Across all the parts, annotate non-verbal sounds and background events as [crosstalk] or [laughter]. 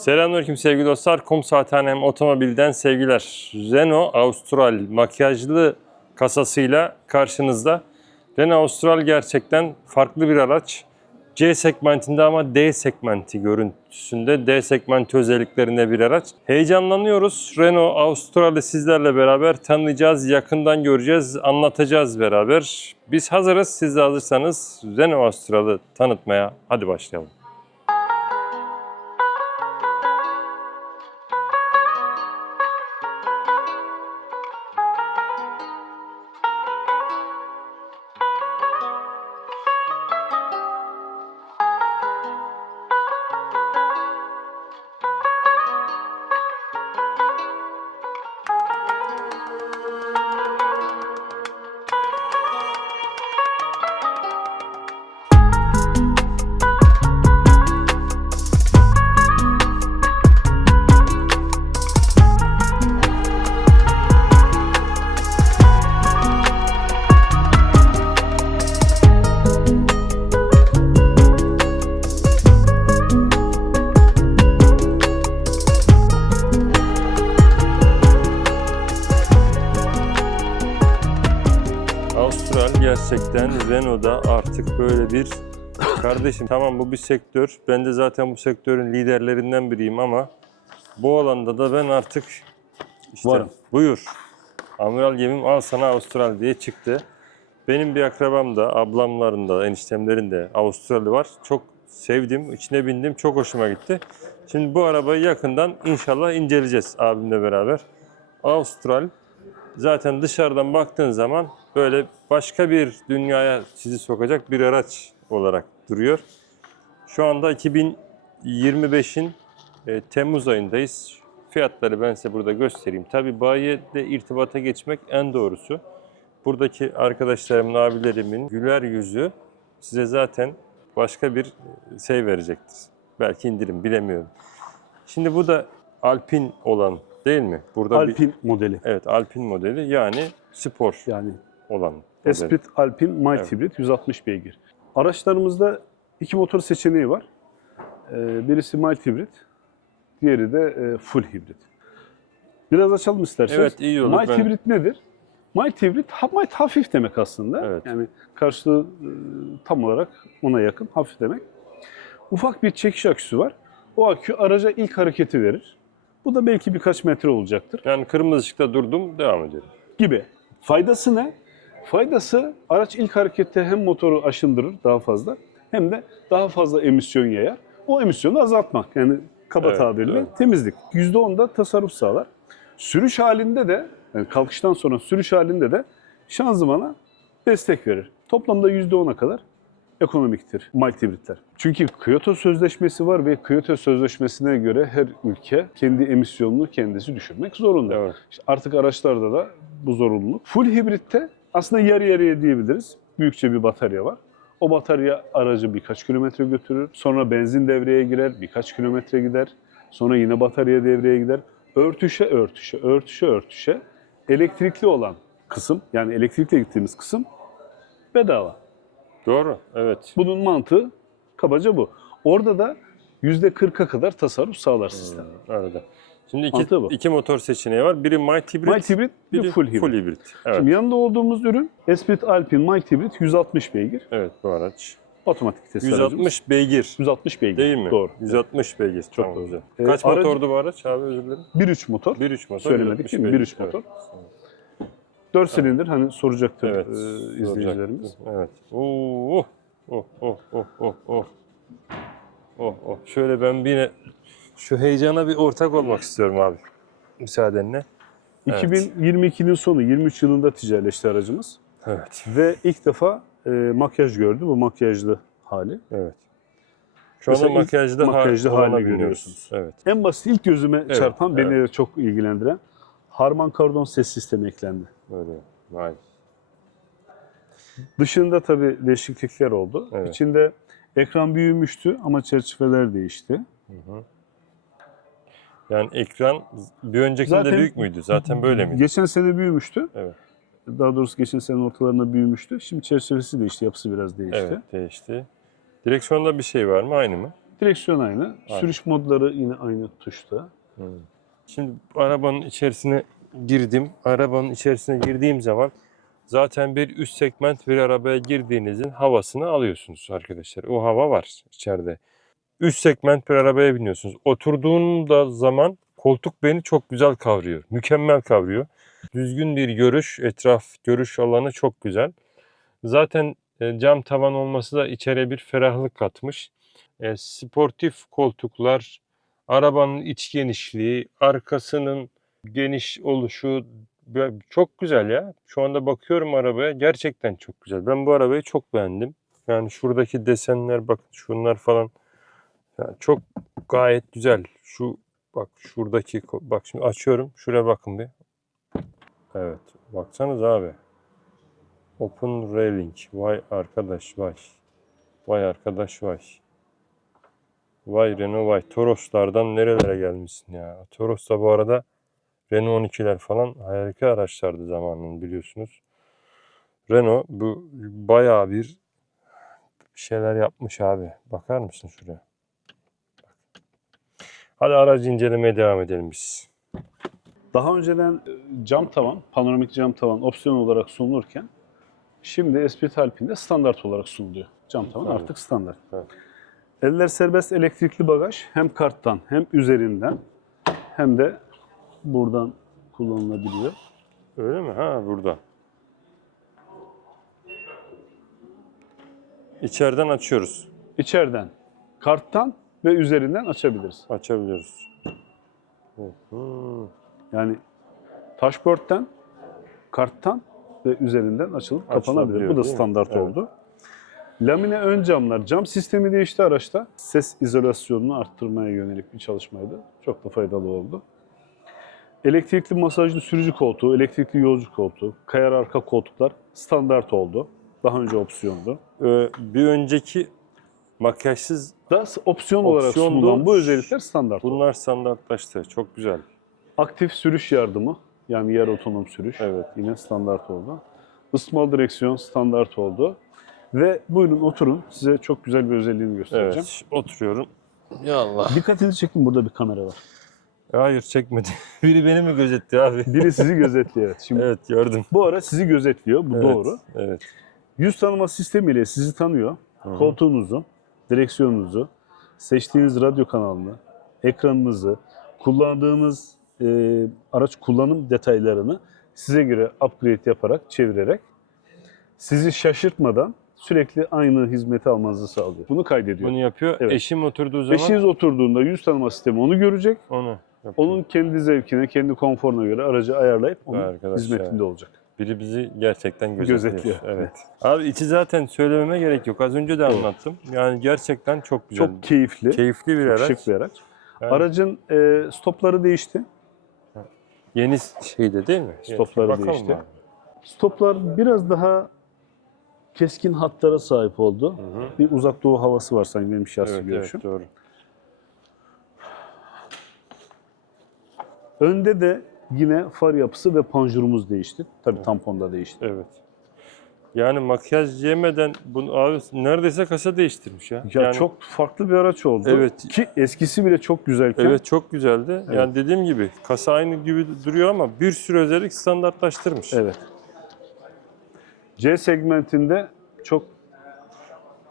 Selamünaleyküm sevgili dostlar. Kum Saathanem Otomobil'den sevgiler. Renault Austral makyajlı kasasıyla karşınızda. Renault Austral gerçekten farklı bir araç. C segmentinde ama D segmenti görüntüsünde D segmenti özelliklerinde bir araç. Heyecanlanıyoruz. Renault Austral'ı sizlerle beraber tanıyacağız, yakından göreceğiz, anlatacağız beraber. Biz hazırız. Siz de hazırsanız Renault Austral'ı tanıtmaya hadi başlayalım. Gerçekten Renault'da artık böyle bir kardeşim tamam bu bir sektör. Ben de zaten bu sektörün liderlerinden biriyim ama bu alanda da ben artık işte Varım. buyur. Amiral gemim al sana Austral diye çıktı. Benim bir akrabam da, ablamların da, eniştemlerin de Avustralya var. Çok sevdim, içine bindim, çok hoşuma gitti. Şimdi bu arabayı yakından inşallah inceleyeceğiz abimle beraber. Austral zaten dışarıdan baktığın zaman böyle başka bir dünyaya sizi sokacak bir araç olarak duruyor. Şu anda 2025'in e, Temmuz ayındayız. Fiyatları ben size burada göstereyim. Tabii bayiyle irtibata geçmek en doğrusu. Buradaki arkadaşlarımın, abilerimin güler yüzü size zaten başka bir şey verecektir. Belki indirim bilemiyorum. Şimdi bu da Alpin olan değil mi? Burada bir Alpin modeli. Evet Alpin modeli yani spor Yani olan. Esprit Alpin Mild Evet. Hybrid 160 beygir. Araçlarımızda iki motor seçeneği var. Ee, Birisi Mild Hybrid, diğeri de e, Full Hybrid. Biraz açalım isterseniz. Evet, iyi olur. Mild Ben- Hybrid nedir? Mild Hybrid, ha- mild hafif demek aslında. Evet. Yani karşılığı e, tam olarak ona yakın, hafif demek. Ufak bir çekiş aküsü var. O akü araca ilk hareketi verir. Bu da belki birkaç metre olacaktır. Yani kırmızı ışıkta durdum devam ediyorum. gibi. Faydası ne? Faydası araç ilk harekette hem motoru aşındırır daha fazla hem de daha fazla emisyon yayar. O emisyonu azaltmak yani kaba Evet, tabirle evet. temizlik. %10'da tasarruf sağlar. Sürüş halinde de yani kalkıştan sonra sürüş halinde de şanzımana destek verir. Toplamda %10'a kadar ekonomiktir mild hibritler. Çünkü Kyoto Sözleşmesi var ve Kyoto Sözleşmesi'ne göre her ülke kendi emisyonunu kendisi düşürmek zorunda. Evet. İşte artık araçlarda da bu zorunluluk. Full hibritte aslında yarı yarıya diyebiliriz. Büyükçe bir batarya var. O batarya aracı birkaç kilometre götürür. Sonra benzin devreye girer, birkaç kilometre gider. Sonra yine batarya devreye gider. Örtüşe örtüşe, örtüşe örtüşe elektrikli olan kısım yani elektrikle gittiğimiz kısım bedava. Doğru. Evet. Bunun mantığı kabaca bu. Orada da %40'a kadar tasarruf sağlar sistem. Öyle. Şimdi iki, bu. iki motor seçeneği var. Biri mild hibrit, Mild hibrit, bir biri de full hibrit. Full hibrit. Evet. Şimdi yanında olduğumuz ürün Esprit Alpine Mild Hybrid 160 beygir. evet bu araç. Otomatik vites aracımız. 160 beygir 160 beygir. değil mi? Doğru. 160 beygir. Çok tamam, güzel. Ee, Kaç aracı- motordu bu araç abi özür dilerim? 1.3 motor. 1.3 motor. Söylemedik 160 değil mi? beygir. 1.3 Evet. motor. 4 silindir hani soracaktır Evet. e, izleyicilerimiz. Evet. Oo, oh, oh, oh, oh, oh. Oh, oh. Şöyle ben bir yine şu heyecana bir ortak olmak istiyorum abi. Müsaadenle. Evet. 2022'nin sonu 23 yılında ticaretleşti aracımız. Evet. Ve ilk defa e, makyaj gördü. Bu makyajlı hali. Evet. Şu anda Mesela makyajda, halini biniyoruz. görüyorsunuz. Evet. En basit ilk gözüme Evet, çarpan, beni evet. de çok ilgilendiren Harman Kardon ses sistemi eklendi. Öyle. Vay. Dışında tabii değişiklikler oldu. Evet. İçinde ekran büyümüştü ama çerçeveler değişti. Yani ekran bir öncekinde Zaten- büyük müydü? Zaten böyle miydi? Geçen sene büyümüştü. Evet. Daha doğrusu geçen sene ortalarında büyümüştü. Şimdi çerçevesi değişti, yapısı biraz değişti. Evet değişti. Direksiyonda bir şey var mı? Aynı mı? Direksiyon aynı. Sürüş modları yine aynı tuşta. Şimdi arabanın içerisine girdim. Arabanın içerisine girdiğim zaman zaten bir üst segment bir arabaya girdiğinizin havasını alıyorsunuz arkadaşlar. O hava var içeride. Üst segment bir arabaya biniyorsunuz. Oturduğumda zaman koltuk beni çok güzel kavruyor. Mükemmel kavruyor. Düzgün bir görüş, etraf görüş alanı çok güzel. Zaten e, cam tavan olması da içeriye bir ferahlık katmış. E, sportif koltuklar, arabanın iç genişliği, arkasının geniş oluşu çok güzel ya. Şu anda bakıyorum arabaya gerçekten çok güzel. Ben bu arabayı çok beğendim. Yani şuradaki desenler bakın şunlar falan yani çok gayet güzel. Şu bak şuradaki bak şimdi açıyorum. Şuraya bakın bir. Evet. Baksanız abi. Open railing. Vay arkadaş vay. Vay arkadaş vay. Vay Renault vay. Toroslardan nerelere gelmişsin ya. Toros da bu arada Renault 12'ler falan harika araçlardı zamanının biliyorsunuz. Renault bu bayağı bir şeyler yapmış abi. Bakar mısın şuraya? Hadi aracı incelemeye devam edelim biz. Daha önceden cam tavan, panoramik cam tavan opsiyon olarak sunulurken şimdi Esprit Alpine'de standart olarak sunuluyor. Cam tavan Evet. artık standart. Evet. Eller serbest elektrikli bagaj hem karttan hem üzerinden hem de buradan kullanılabiliyor. Öyle mi? Ha burada. İçeriden açıyoruz. İçeriden karttan ve üzerinden açabiliriz. Açabiliyoruz. Yani dashboard'dan, karttan ve üzerinden açılıp kapanabilir. Bu da standart Evet. oldu. Lamine ön camlar, cam sistemi değişti araçta. Ses izolasyonunu arttırmaya yönelik bir çalışmaydı. Çok da faydalı oldu. Elektrikli masajlı sürücü koltuğu, elektrikli yolcu koltuğu, kayar arka koltuklar standart oldu. Daha önce opsiyondu. Ee, bir önceki makyajsız Da opsiyon olarak sunulan bu özellikler standart bunlar standartlaştı. Çok güzel. Aktif sürüş yardımı, yani yer otonom sürüş. Evet. Yine standart oldu. Ismal direksiyon standart oldu. Ve buyurun oturun. Size çok güzel bir özelliğini göstereceğim. Evet. Oturuyorum. Ya Allah. Dikkatinizi çekin burada bir kamera var. Hayır çekmedi. [laughs] Biri beni mi gözetti abi? Biri sizi [laughs] gözetliyor. Evet. Şimdi Evet gördüm. bu ara sizi gözetliyor. Bu Evet, doğru. Evet. Yüz tanıma sistemiyle sizi tanıyor. Hı. Koltuğunuzu, direksiyonunuzu, seçtiğiniz radyo kanalını, ekranınızı, kullandığınız e, araç kullanım detaylarını size göre upgrade yaparak, çevirerek sizi şaşırtmadan sürekli aynı hizmeti almanızı sağlıyor. Bunu kaydediyor. Bunu yapıyor. Evet. Eşim oturduğu zaman Eşiniz oturduğunda yüz tanıma sistemi onu görecek. onu yapıyor. Onun kendi zevkine, kendi konforuna göre aracı ayarlayıp onun Arkadaş hizmetinde olacak. Biri bizi gerçekten gözetliyor. Gözetliyor. Evet. Abi içi zaten söylememe gerek yok. Az önce de Evet. anlattım. Yani gerçekten çok güzel. Çok keyifli, keyifli bir çok araç. şık bir araç. Yani Aracın e, stopları değişti. Yeni şeyde değil mi? Stopları Bakalım değişti. abi. Stoplar biraz daha keskin hatlara sahip oldu. Hı hı. Bir uzak doğu havası var sanki benim şahsi Evet, görüşüm. evet doğru. Önde de yine far yapısı ve panjurumuz değişti. Tabii tampon da değişti. Evet. Yani makyaj yemeden bunu abi neredeyse kasa değiştirmiş ya. Ya yani, çok farklı bir araç oldu. Evet. Ki eskisi bile çok güzelken Evet çok güzeldi. Evet. Yani dediğim gibi kasa aynı gibi duruyor ama bir sürü özellik standartlaştırmış. Evet. C segmentinde çok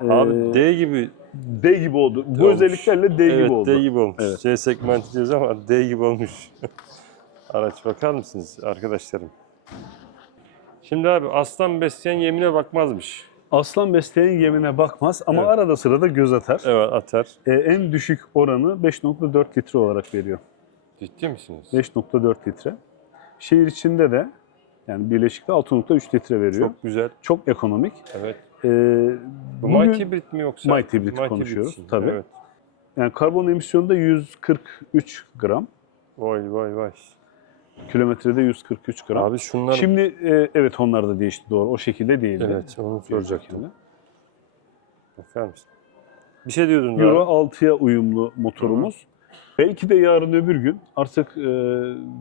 Abi e, D gibi D gibi oldu. Bu olmuş. özelliklerle D evet, gibi oldu. D gibi olmuş. Evet. C segmenti diyoruz ama D gibi olmuş. [laughs] Araç bakar mısınız arkadaşlarım? Şimdi abi aslan besleyen yemine bakmazmış. Aslan besleyen yemine bakmaz ama Evet. arada sırada göz atar. Evet atar. E, en düşük oranı 5.4 litre olarak veriyor. Ciddi misiniz? 5.4 litre. Şehir içinde de yani Birleşik'te 6.3 litre veriyor. Çok, Çok güzel. ekonomik. Evet. E, Bu bugün- mild hibrit mi yoksa? Mild hibrit konuşuyoruz, için. tabii. Evet. yani karbon emisyonu da 143 gram. Vay vay vay. Kilometrede 143 gram. Abi şunlar Şimdi e, evet onlar da değişti doğru. O şekilde değildi. Evet onu soracaktım. Bakar mısın? Bir şey diyordun Euro abi. 6'ya uyumlu motorumuz. Belki de yarın öbür gün artık e,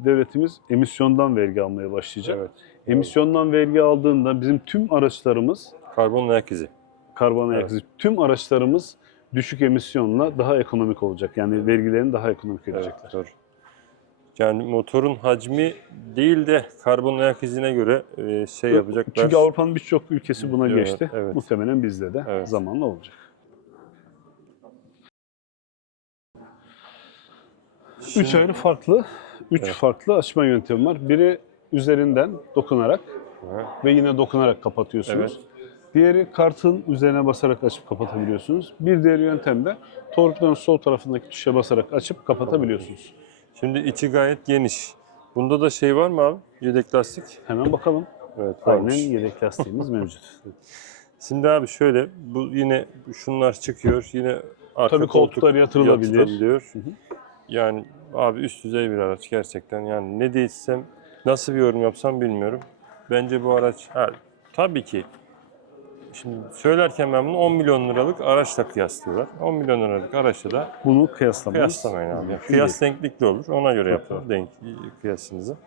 devletimiz emisyondan vergi almaya başlayacak. Evet. Emisyondan vergi aldığında bizim tüm araçlarımız Karbon ayak izi. karbon ayak Evet. izi, tüm araçlarımız düşük emisyonla daha ekonomik olacak. Yani vergilerini daha ekonomik Evet, ödeyecekler. doğru. Yani motorun hacmi değil de karbon ayak izine göre e, şey yapacaklar. Çünkü Avrupa'nın birçok ülkesi buna Evet, geçti. evet. Muhtemelen bizde de Evet. zamanla olacak. Üç ayrı farklı, üç Evet. farklı açma yöntemi var. Biri üzerinden dokunarak Ha, ve yine dokunarak kapatıyorsunuz. Diğeri kartın üzerine basarak açıp kapatabiliyorsunuz. Bir diğer yöntem de torpidonun sol tarafındaki tuşa basarak açıp kapatabiliyorsunuz. Şimdi içi gayet geniş. Bunda da şey var mı abi? Yedek lastik. Hemen bakalım. Evet Aynen varmış. yedek lastiğimiz mevcut. [laughs] Şimdi abi şöyle bu yine şunlar çıkıyor. Yine arka Tabii koltuk koltuklar yatırılabilir. yatırılabiliyor. Hı hı. Yani abi üst düzey bir araç gerçekten. Yani ne değilsem nasıl bir yorum yapsam bilmiyorum. Bence bu araç ha, tabii ki Şimdi söylerken ben bunu 10 milyon liralık araçla kıyaslıyorlar. 10 milyon liralık araçla da Bunu kıyaslamayız. kıyaslamayın abi. Yani kıyas denklikli olur. Ona göre yapın denk kıyasınızı.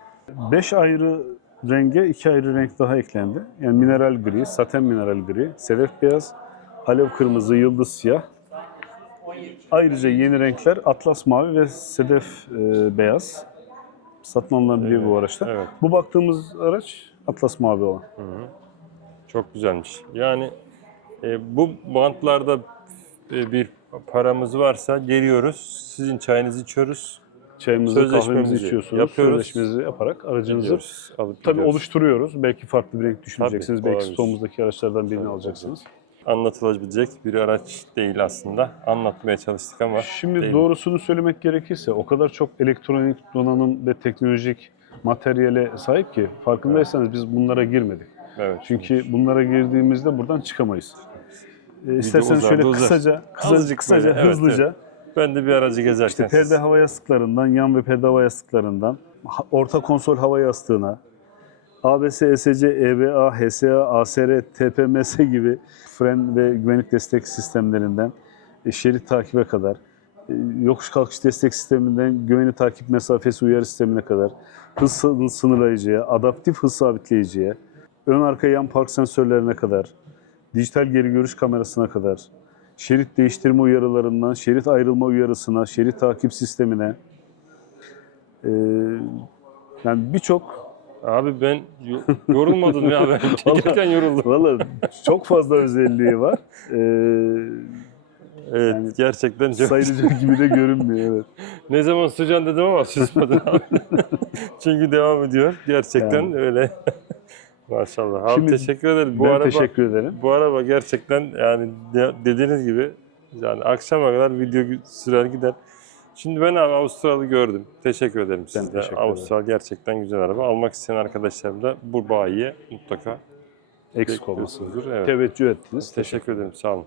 5 ayrı renge 2 ayrı renk daha eklendi. Yani mineral gri, saten mineral gri, sedef beyaz, alev kırmızı, yıldız siyah. Ayrıca yeni renkler atlas mavi ve sedef e, beyaz. Satın alınabiliyor bu araçlar. Evet. Bu baktığımız araç atlas mavi olan. Hı hı. Çok güzelmiş. Yani e, bu bantlarda e, bir paramız varsa geliyoruz. Sizin çayınızı içiyoruz. Çayımızı, kahvemizi içiyorsunuz. yapıyoruz. Sözleşmemizi yaparak aracınızı Gidiyoruz, alıp tabii gidiyoruz. oluşturuyoruz. Belki farklı bir renk düşüneceksiniz. Tabii, Belki olabilir. stoğumuzdaki araçlardan birini Tabii, alacaksınız. Anlatılabilecek bir araç değil aslında. Anlatmaya çalıştık ama Şimdi değil. doğrusunu söylemek gerekirse o kadar çok elektronik donanım ve teknolojik materyale sahip ki farkındaysanız biz bunlara girmedik. Evet. Çünkü bunlara girdiğimizde buradan çıkamayız. Ee, isterseniz uzar şöyle uzar. kısaca, kısaca, kısaca böyle, evet, hızlıca ben de bir aracı gezerken işte perde hava yastıklarından, yan ve perde hava yastıklarından, orta konsol hava yastığına, ABS, ESC, EBA, HSA, ASR, TPMS gibi fren ve güvenlik destek sistemlerinden e, şerit takibe kadar, e, yokuş kalkış destek sisteminden güvenlik takip mesafesi uyarı sistemine kadar, hız sın- sınırlayıcıya, adaptif hız sabitleyiciye, ön arka yan park sensörlerine kadar, dijital geri görüş kamerasına kadar, şerit değiştirme uyarılarından şerit ayrılma uyarısına, şerit takip sistemine, e, yani birçok Abi ben yo- yorulmadım ya ben [laughs] çekirken yoruldum. Valla çok fazla özelliği var. Ee, Evet Yani gerçekten çok sayılacak gibi de görünmüyor. Evet. [laughs] Ne zaman susacaksın dedim ama susmadın abi. [laughs] Çünkü devam ediyor. Gerçekten Yani. öyle. Maşallah. Abi Şimdi teşekkür ederim. Bu ben araba teşekkür ederim. bu araba gerçekten yani de- dediğiniz gibi yani akşama kadar video sürer gider. Şimdi ben abi Avustralya'yı gördüm. Teşekkür ederim size. teşekkür ederim. Avustral gerçekten güzel araba. Almak isteyen arkadaşlarım da bu bayiye mutlaka Eksik olmasın. bekliyorsunuzdur. Evet. Teveccüh ettiniz. Teşekkür ederim. Sağ olun.